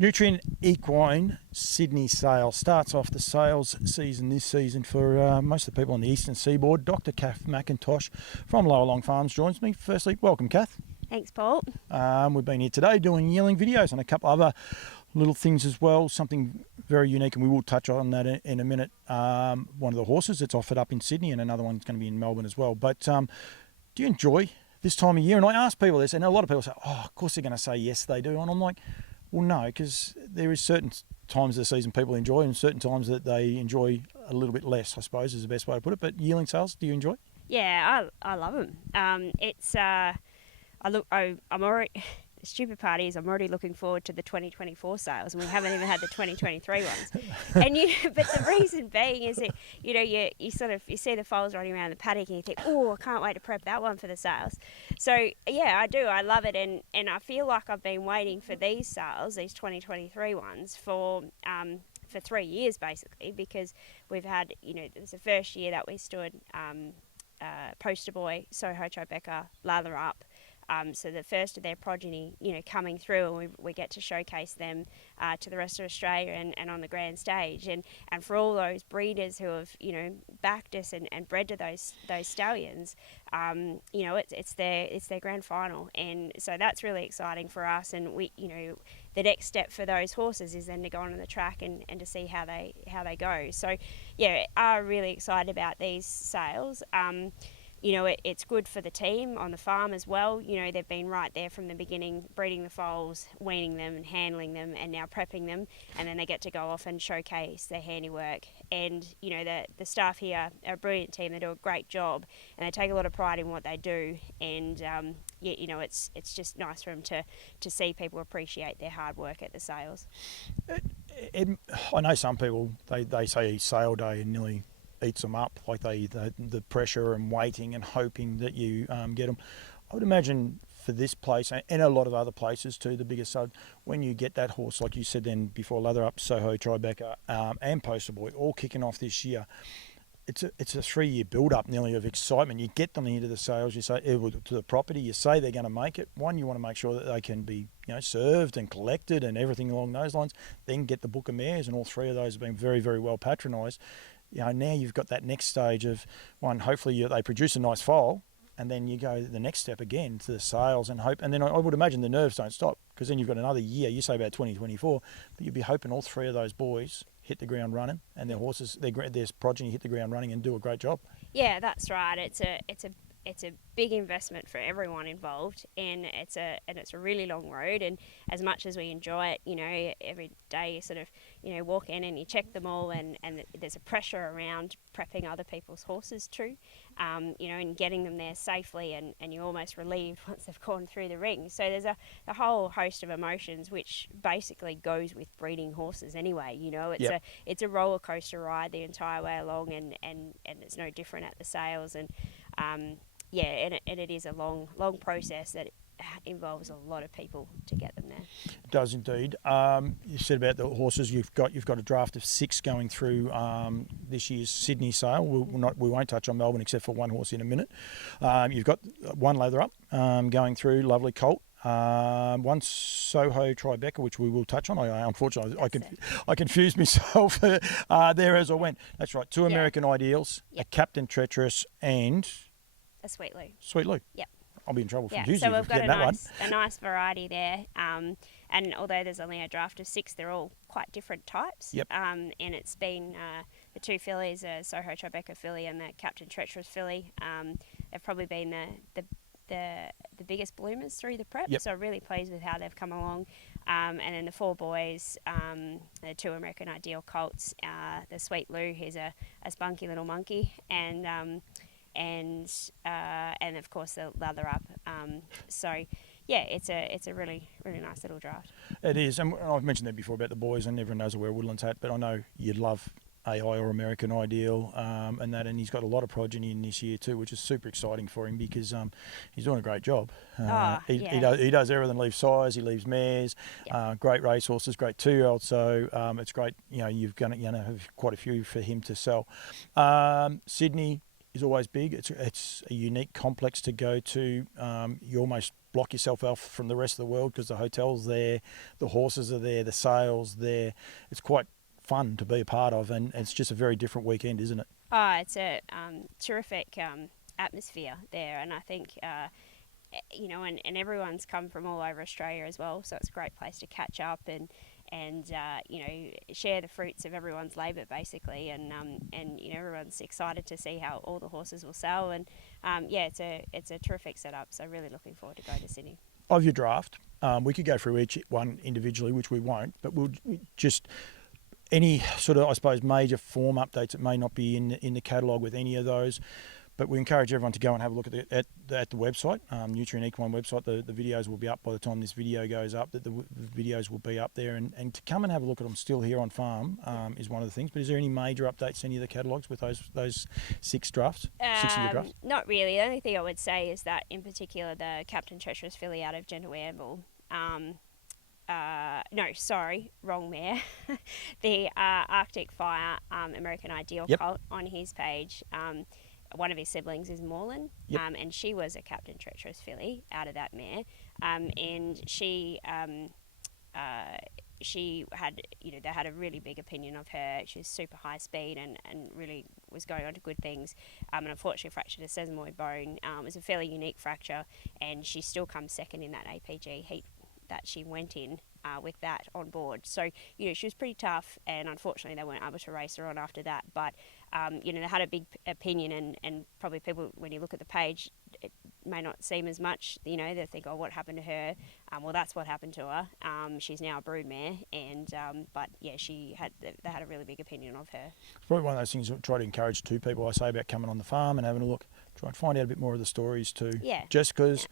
Nutrien Equine Sydney sale starts off the sales season this season for most of the people on the eastern seaboard. Dr. Kath McIntosh from Llowalong Farms joins me. Firstly, welcome, Kath. Thanks, Paul. We've been here today doing yearling videos and a couple other little things as well, something very unique, and we will touch on that in a minute. One of the horses that's offered up in Sydney and another one's going to be in Melbourne as well. But do you enjoy this time of year? And I ask people this, and a lot of people say, oh, of course they're going to say yes, they do. And I'm like, well, no, because there is certain times of the season people enjoy and certain times that they enjoy a little bit less, I suppose, is the best way to put it. But yearling sales, do you enjoy? Yeah, I love them. I'm already... The stupid part is I'm already looking forward to the 2024 sales, and we haven't even had the 2023 ones. And but the reason being is that you see the foals running around the paddock and you think, oh, I can't wait to prep that one for the sales. So yeah, I do. I love it, and I feel like I've been waiting for these sales, these 2023 ones, for 3 years basically, because we've had it was the first year that we stood Poster Boy, Soho Tribeca, Lather Up. So the first of their progeny, coming through, and we get to showcase them to the rest of Australia and on the grand stage. And for all those breeders who have, backed us and bred to those stallions, it's their grand final. And so that's really exciting for us. And we, the next step for those horses is then to go on the track and to see how they go. So yeah, are really excited about these sales. It's good for the team on the farm as well. They've been right there from the beginning, breeding the foals, weaning them and handling them, and now prepping them, and then they get to go off and showcase their handiwork. And the staff here are a brilliant team. They do a great job, and they take a lot of pride in what they do. And it's just nice for them to see people appreciate their hard work at the sales. I know some people they say sale day and nearly eats them up, like the pressure and waiting and hoping that you get them. I would imagine for this place and a lot of other places too, the biggest sale, when you get that horse, like you said then before, Lather Up, Soho, Tribeca, and Poster Boy, all kicking off this year. It's a 3-year build-up nearly of excitement. You get them into the sales, you say to the property, you say they're going to make it. One, you want to make sure that they can be served and collected and everything along those lines. Then get the book of mares, and all three of those have been very, very well patronised. Now you've got that next stage of one, hopefully they produce a nice foal, and then you go the next step again to the sales and hope. And then I would imagine the nerves don't stop, because then you've got another year, you say about 2024, but you'd be hoping all three of those boys hit the ground running and their horses, their progeny hit the ground running and do a great job. Yeah, that's right. It's a big investment for everyone involved, and it's a really long road. And as much as we enjoy it, every day you sort of walk in and you check them all, and there's a pressure around prepping other people's horses too, and getting them there safely, and you're almost relieved once they've gone through the ring. So there's a whole host of emotions which basically goes with breeding horses anyway. It's a roller coaster ride the entire way along, and it's no different at the sales. And and it is a long process that involves a lot of people to get them there. It does indeed. You said about the horses, you've got a draft of 6 going through this year's Sydney sale. We won't touch on Melbourne except for one horse in a minute. You've got one Lather Up going through, lovely colt. One Soho Tribeca, which we will touch on. Unfortunately, I confused myself there as I went. That's right. 2 American Ideals, a Captain Treacherous, and a Sweet Lou. Sweet Lou. Yep. I'll be in trouble from Tuesday. So we've got a nice variety there. And although there's only a draft of 6, they're all quite different types. Yep. And it's been the 2 fillies, the Soho Tribeca filly and the Captain Treacherous filly. They've probably been the biggest bloomers through the prep. Yep. So really pleased with how they've come along. And then the 4 boys, the 2 American Ideal colts, the Sweet Lou, who's a spunky little monkey, and of course the Lather Up. So yeah, it's a really, really nice little draft. It is, and I've mentioned that before about the boys, and everyone knows I wear a Woodlands hat, but I know you'd love AI or American Ideal and he's got a lot of progeny in this year too, which is super exciting for him, because he's doing a great job. He does everything. Leaves size, he leaves mares, great race horses, great 2-year-olds. So it's great. You're going to have quite a few for him to sell. Sydney is always big. It's a unique complex to go to. You almost block yourself off from the rest of the world because the hotel's there, the horses are there, the sales there. It's quite fun to be a part of, and it's just a very different weekend, isn't it? Oh, it's a terrific atmosphere there, and I think and everyone's come from all over Australia as well, so it's a great place to catch up and share the fruits of everyone's labour basically, and everyone's excited to see how all the horses will sell, and it's a terrific setup. So really looking forward to going to Sydney. Of your draft, we could go through each one individually, which we won't, but we'll just any sort of, I suppose, major form updates that may not be in the catalogue with any of those. But we encourage everyone to go and have a look at the website, Nutrien Equine website. The videos will be up by the time this video goes up. That the videos will be up there, and to come and have a look at them still here on farm is one of the things. But is there any major updates to any of the catalogues with those six drafts? 6 of your drafts? Not really. The only thing I would say is that, in particular, the Captain Treacherous filly out of Gentle Amble. No, sorry, wrong mare. The Arctic Fire American Ideal colt on his page. One of his siblings is Moreland, and she was a Captain Treacherous filly out of that mare, and she had, they had a really big opinion of her. She was super high speed and really was going on to good things, and unfortunately fractured a sesamoid bone. It was a fairly unique fracture, and she still comes second in that APG heat that she went in with that on board. So, she was pretty tough, and unfortunately they weren't able to race her on after that. But, they had a big opinion, and probably people, when you look at the page, it may not seem as much, they think, oh, what happened to her? Well, that's what happened to her. She's now a broodmare, and but yeah, they had a really big opinion of her. It's probably one of those things that I try to encourage to people. I say about coming on the farm and having a look, try and find out a bit more of the stories too. Yeah. Just because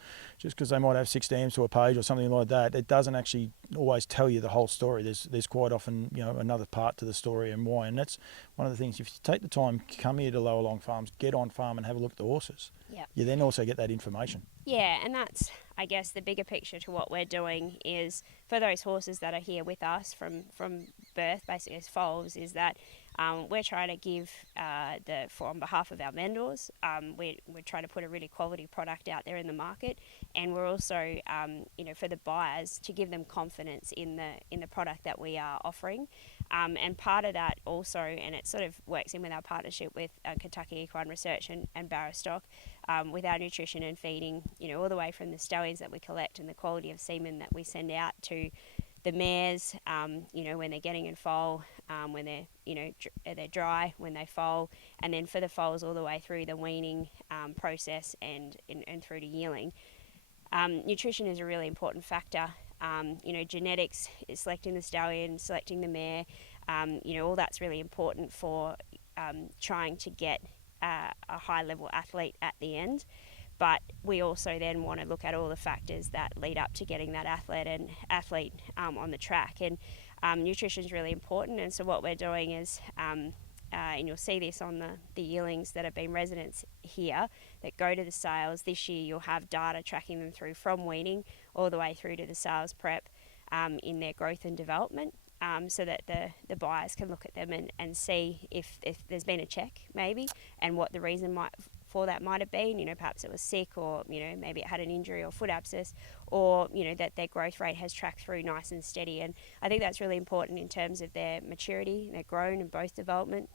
they might have 6 stamps to a page or something like that, it doesn't actually always tell you the whole story. There's quite often another part to the story and why, and that's one of the things. If you take the time, come here to Llowalong Farms, get on farm and have a look at the horses. Yeah. You then also get that information. Yeah, and that's, I guess, the bigger picture to what we're doing is for those horses that are here with us from birth, basically as foals, is that we're trying to give, on behalf of our vendors, we're trying to put a really quality product out there in the market, and we're also, for the buyers, to give them confidence in the product that we are offering. And part of that also, and it sort of works in with our partnership with Kentucky Equine Research and Barrow-Stock, with our nutrition and feeding, all the way from the stallions that we collect and the quality of semen that we send out to the mares, when they're getting in foal, when they're dry, when they foal, and then for the foals all the way through the weaning process and through to yearling. Nutrition is a really important factor. Genetics, selecting the stallion, selecting the mare, all that's really important for trying to get a high level athlete at the end. But we also then want to look at all the factors that lead up to getting that athlete on the track. And nutrition is really important. And so what we're doing is, and you'll see this on the yearlings that have been residents here that go to the sales. This year you'll have data tracking them through from weaning all the way through to the sales prep in their growth and development. So that the buyers can look at them and see if there's been a check maybe, and what the reason for that might have been. Perhaps it was sick, or maybe it had an injury or foot abscess, or that their growth rate has tracked through nice and steady. And I think that's really important in terms of their maturity, their grown and both development,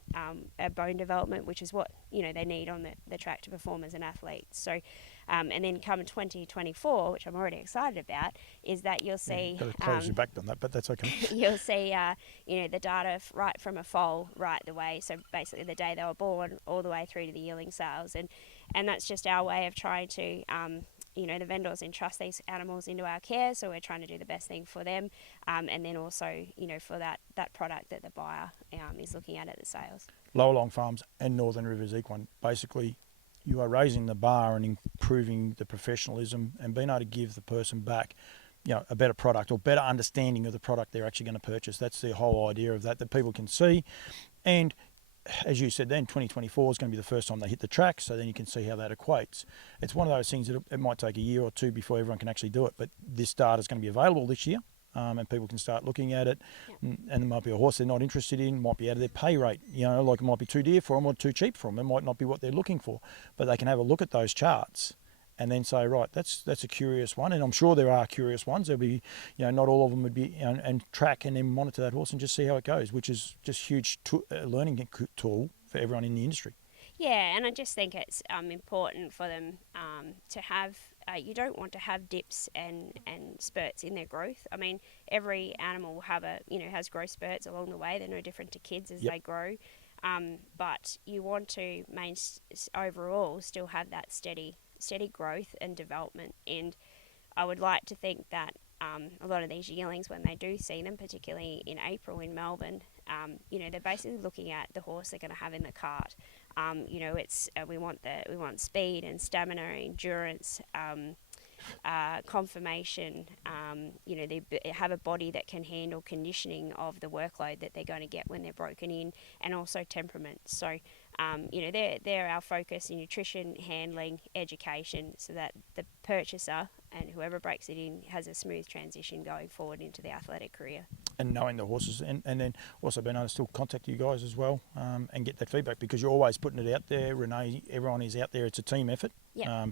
bone development, which is what they need on the track to perform as an athlete. So and then come 2024, which I'm already excited about, is that you'll see... Got to close your back on that, but that's okay. You'll see, the data right from a foal right the way, so basically the day they were born all the way through to the yearling sales. And that's just our way of trying to, the vendors entrust these animals into our care, so we're trying to do the best thing for them, and then also, for that product that the buyer is looking at the sales. Llowalong Farms and Northern Rivers Equine, basically, you are raising the bar and improving the professionalism and being able to give the person back, a better product or better understanding of the product they're actually going to purchase. That's the whole idea of that people can see. And as you said then, 2024 is going to be the first time they hit the track, so then you can see how that equates. It's one of those things that it might take a year or two before everyone can actually do it, but this data is going to be available this year. And people can start looking at it, and there might be a horse they're not interested in, might be out of their pay rate, like it might be too dear for them or too cheap for them. It might not be what they're looking for, but they can have a look at those charts and then say, right, that's a curious one, and I'm sure there are curious ones. There'll be, not all of them would be, and track and then monitor that horse and just see how it goes, which is just huge learning tool for everyone in the industry. Yeah, and I just think it's important for them to have. You don't want to have dips and spurts in their growth. I mean, every animal will have has growth spurts along the way. They're no different to kids as they grow. But you want to overall still have that steady growth and development. And I would like to think that a lot of these yearlings, when they do see them, particularly in April in Melbourne, they're basically looking at the horse they're going to have in the cart. We want speed and stamina, endurance, conformation. They have a body that can handle conditioning of the workload that they're going to get when they're broken in, and also temperament. So, they're our focus in nutrition, handling, education, so that the purchaser and whoever breaks it in has a smooth transition going forward into the athletic career. And knowing the horses, and then also being able to still contact you guys as well, and get that feedback, because you're always putting it out there. Renee, everyone is out there. It's a team effort,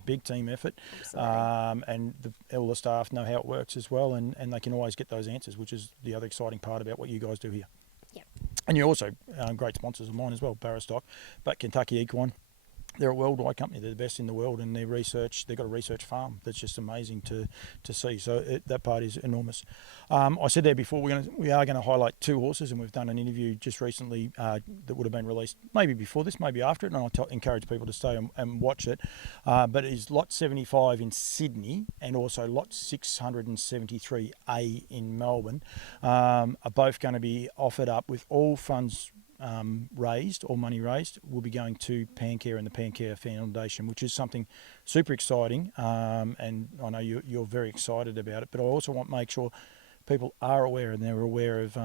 big team effort, and all the staff know how it works as well, and they can always get those answers, which is the other exciting part about what you guys do here. Yep. And you're also great sponsors of mine as well, Barristock, but Kentucky Equine. They're a worldwide company. They're the best in the world, and they've got a research farm that's just amazing to see. So that part is enormous. I said there before, we are going to highlight two horses, and we've done an interview just recently that would have been released maybe before this, maybe after it, and I'll encourage people to stay and watch it. But it is Lot 75 in Sydney and also Lot 673A in Melbourne, are both going to be offered up with all funds raised, or money raised, will be going to PanCare and the PanCare Foundation, which is something super exciting, and I know you're very excited about it, but I also want to make sure people are aware, and they're aware of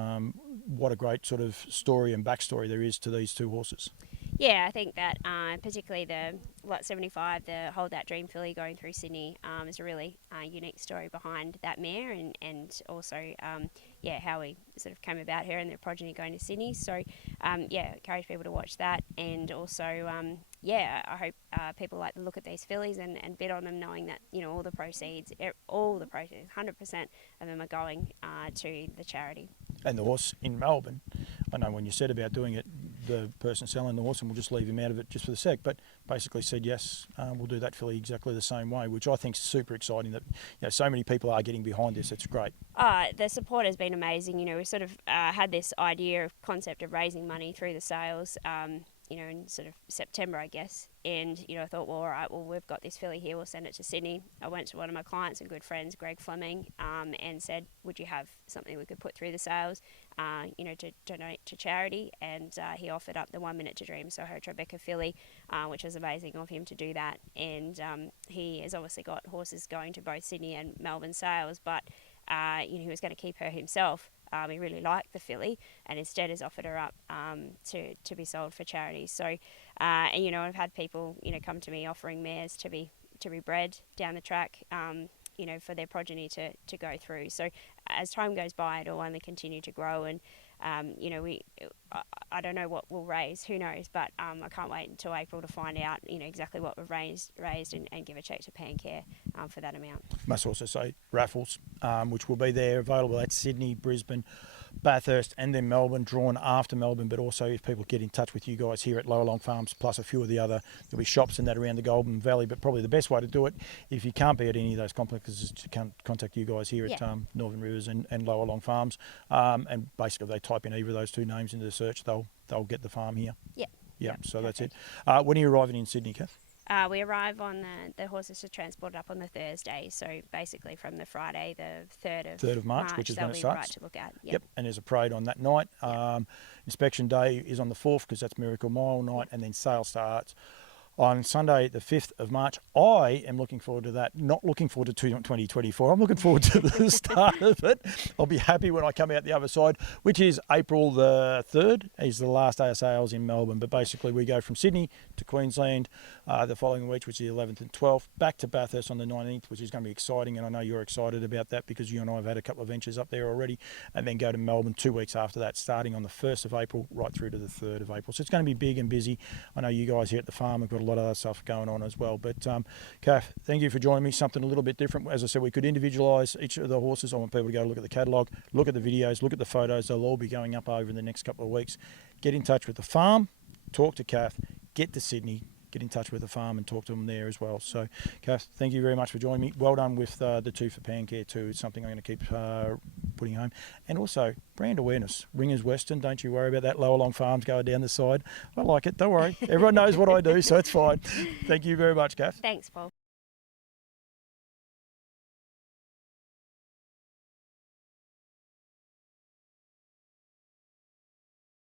what a great sort of story and backstory there is to these two horses. Yeah, I think that particularly the Lot 75, the Hold That Dream filly going through Sydney, is a really unique story behind that mare, and also how we sort of came about her and their progeny going to Sydney. So encourage people to watch that, and also I hope people like to look at these fillies and bid on them, knowing that all the proceeds, 100% of them are going to the charity. And the horse in Melbourne, I know when you said about doing it, the person selling the horse, and we'll just leave him out of it just for the sec, but basically said, yes, we'll do that filly exactly the same way, which I think is super exciting that so many people are getting behind this. It's great. The support has been amazing. We sort of had this concept of raising money through the sales, in sort of September, I guess. And, I thought, well, all right, we've got this filly here, we'll send it to Sydney. I went to one of my clients and good friends, Greg Fleming, and said, would you have something we could put through the sales, to donate to charity? And he offered up the 1 Minute to Dream, so her Tribeca filly, which was amazing of him to do that. And he has obviously got horses going to both Sydney and Melbourne sales, but he was going to keep her himself. He really liked the filly, and instead has offered her up to be sold for charity. So, I've had people come to me offering mares to be bred down the track, for their progeny to go through. So as time goes by, it'll only continue to grow, and I don't know what we'll raise, who knows, but I can't wait until April to find out exactly what we've raised and give a check to PanCare for that amount. Must also say raffles, which will be there available at Sydney, Brisbane, Bathurst, and then Melbourne, drawn after Melbourne. But also, if people get in touch with you guys here at Llowalong Farms, plus a few of the other, there'll be shops and that around the Golden Valley. But probably the best way to do it, if you can't be at any of those complexes, is to contact you guys here at Northern Rivers and Llowalong Farms. And basically, if they type in either of those two names into the search, they'll get the farm here. Yeah. So that's it. When are you arriving in Sydney, Kath? We arrive on the horses are transported up on the Thursday, so basically from the Friday, the 3rd of March, which is when it be starts. Right to look at. Yep, and there's a parade on that night. Inspection day is on the 4th, because that's Miracle Mile night, and then sale starts on Sunday, the 5th of March. I am looking forward to that. Not looking forward to 2024. I'm looking forward to the start of it. I'll be happy when I come out the other side, which is April the 3rd, is the last day of sales in Melbourne. But basically, we go from Sydney to Queensland, the following week, which is the 11th and 12th. Back to Bathurst on the 19th, which is going to be exciting, and I know you're excited about that because you and I have had a couple of ventures up there already, and then go to Melbourne 2 weeks after that, starting on the 1st of April right through to the 3rd of April. So it's going to be big and busy. I know you guys here at the farm have got a lot of other stuff going on as well. But Kath, thank you for joining me. Something a little bit different. As I said, we could individualise each of the horses. I want people to go look at the catalogue, look at the videos, look at the photos. They'll all be going up over the next couple of weeks. Get in touch with the farm, talk to Kath, get to Sydney, get in touch with the farm and talk to them there as well. So, Kath, thank you very much for joining me. Well done with the 2 for Pancare too. It's something I'm going to keep putting home. And also, brand awareness. Ringers Western, don't you worry about that. Llowalong Farms going down the side. I like it, don't worry. Everyone knows what I do, so it's fine. Thank you very much, Kath. Thanks, Paul.